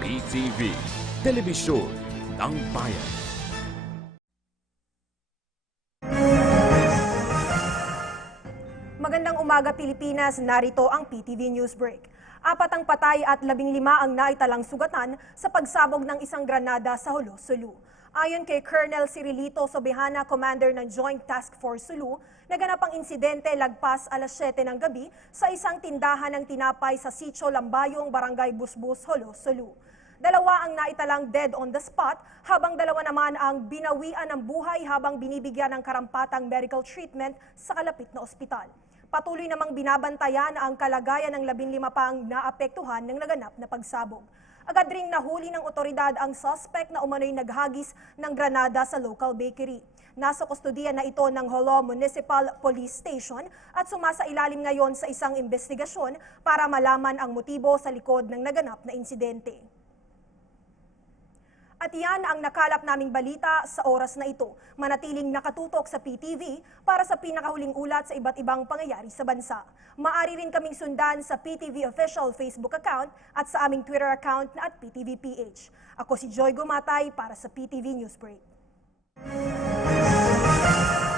PTV, Telebisyon ng Bayan. Magandang umaga Pilipinas, narito ang PTV News Break. 4 ang patay at 15 ang naitalang sugatan sa pagsabog ng isang granada sa Jolo, Sulu. Ayon kay Colonel Cirilito Sobihana, Commander ng Joint Task Force Sulu, naganap ang insidente lagpas alas 7 ng gabi sa isang tindahan ng tinapay sa Sitio Lambayong, Barangay Busbus, Jolo, Sulu. 2 ang naitalang dead on the spot, habang 2 naman ang binawian ng buhay habang binibigyan ng karampatang medical treatment sa kalapit na ospital. Patuloy namang binabantayan ang kalagayan ng 15 pang naapektuhan ng naganap na pagsabog. Agad ring nahuli ng otoridad ang suspect na umano'y naghagis ng granada sa local bakery. Nasa kustodiya na ito ng Jolo Municipal Police Station at sumasailalim ngayon sa isang investigasyon para malaman ang motibo sa likod ng naganap na insidente. At yan ang nakalap naming balita sa oras na ito. Manatiling nakatutok sa PTV para sa pinakahuling ulat sa iba't ibang pangyayari sa bansa. Maaari rin kaming sundan sa PTV official Facebook account at sa aming Twitter account na @PTVPH. Ako si Joy Gumatay para sa PTV Newsbreak.